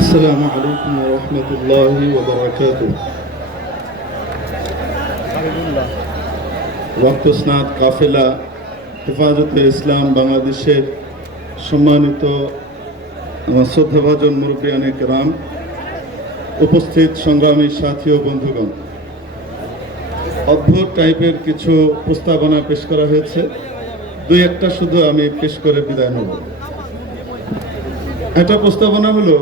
السلام عليكم ورحمة الله وبركاته ওয়াক্ত স্নাত কাফেলা হেফাজতে ইসলাম বাংলাদেশের সম্মানিত আমার শ্রদ্ধাভাজন মুরব্বিয়ানে কেরাম উপস্থিত সংগ্রামী সাথী ও বন্ধুগণ অদ্ভুত টাইপের কিছু প্রস্তাবনা পেশ করা হয়েছে দুই একটা শুধু আমি পেশ করে বিদায় নেব একটা প্রস্তাবনা হলো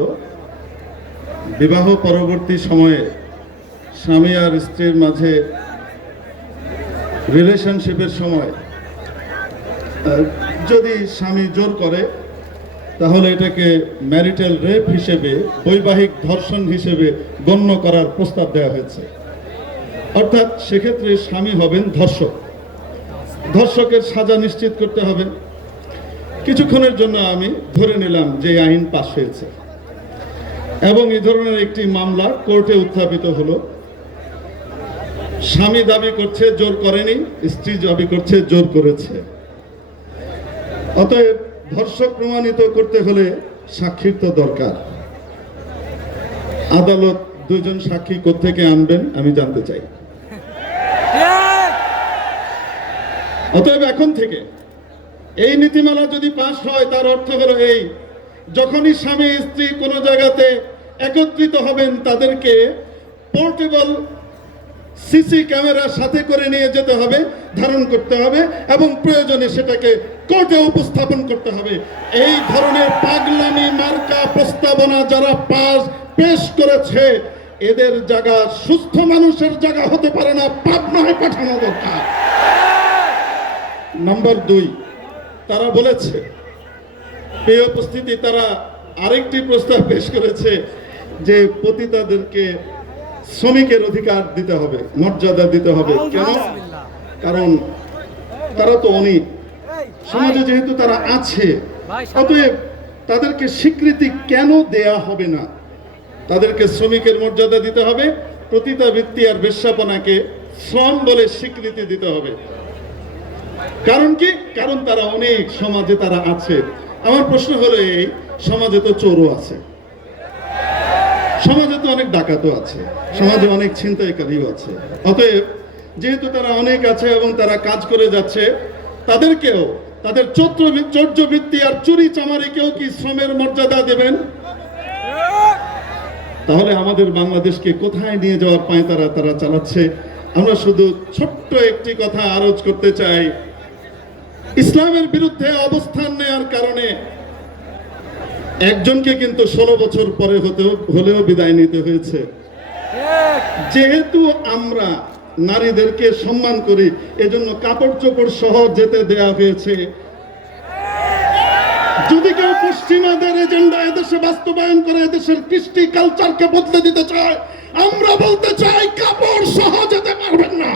বিবাহ পরবর্তী সময়ে স্বামী আর স্ত্রীর মাঝে রিলেশনশিপের সময় যদি স্বামী জোর করে, তাহলে এটাকে ম্যারিটাল রেপ হিসেবে, বৈবাহিক ধর্ষণ হিসেবে গণ্য করার প্রস্তাব দেওয়া হয়েছে। অর্থাৎ সেক্ষেত্রে স্বামী হবেন ধর্ষক। ধর্ষকের সাজা নিশ্চিত করতে হবে। কিছুক্ষণের জন্য আমি ধরে নিলাম যে আইন পাশ হয়েছে। এবং এই ধরনের একটি মামলা কোর্টে উত্থাপিত হলো। স্বামী দাবি করছে, জোর করেনি, স্ত্রী দাবি করছে, জোর করেছে। অতএব ধর্ষক প্রমাণিত করতে হলে সাক্ষীর তো দরকার। আদালত দুজন সাক্ষী কোত্থেকে আনবেন, আমি জানতে চাই। অতএব এখন থেকে এই নীতিমালা যদি পাশ হয়, তার অর্থ হলো এই যখনই স্বামী স্ত্রী কোনো জায়গাতে একত্রিত হবেন তাদেরকে পোর্টেবল সিসি ক্যামেরার সাথে করে নিয়ে যেতে হবে ধারণ করতে হবে এবং প্রয়োজনে সেটাকে কোর্টে উপস্থাপন করতে হবে। এই ধরনের পাগলামি মার্কা প্রস্তাবনা যারা পাস পেশ করেছে এদের জায়গা সুস্থ মানুষের জায়গা হতে পারে না পাবনায় পাঠানো দরকার। নম্বর দুই তারা বলেছে পেয়ে উপস্থিতি তারা আরেকটি প্রস্তাব পেশ করেছে যে পতিতাদেরকে শ্রমিকের অধিকার দিতে হবে মর্যাদা দিতে হবে। কেন? কারণ তারা তো অনেক সমাজে যেহেতু তারা আছে অতএব তাদেরকে স্বীকৃতি কেন দেয়া হবে না? তাদেরকে শ্রমিকের মর্যাদা দিতে হবে প্রতিতা বৃত্তি আর বেশ্যাপনাকে শ্রম বলে স্বীকৃতি দিতে হবে। কারণ কি? কারণ তারা অনেক সমাজে তারা আছে। আমার প্রশ্ন হলো এই, সমাজে তো চোরও আছে। সমাজে তো অনেক ডাকাতও আছে। সমাজে অনেক ছিনতাইকারীও আছে। অতএব যেহেতু তারা অনেক আছে এবং তারা কাজ করে যাচ্ছে, তাদেরকেও, তাদের চত্র চর্যবৃত্তি আর চুরি চামারিকেও কি শ্রমের মর্যাদা দেবেন? তাহলে আমাদের বাংলাদেশকে কোথায় নিয়ে যাওয়ার পায় তারা তারা চালাচ্ছে? আমরা শুধু ছোট্ট একটি কথা আরজ করতে চাই ইসলামের বিরুদ্ধে অবস্থান নেওয়ার কারণে একজনকে কিন্তু ষোলো বছর পরে হতেও হলেও বিদায় নিতে হয়েছে। যেহেতু আমরা নারীদেরকে সম্মান করি, এজন্য কাপড় চোপড় সহ যেতে দেয়া হয়েছে। যদি কেউ পশ্চিমাদের এজেন্ডা এদেশে বাস্তবায়ন করে, এদেশের কৃষ্টি কালচারকে বদলে দিতে চায়, আমরা বলতে চাই কাপড় সহ যেতে পারবেন না।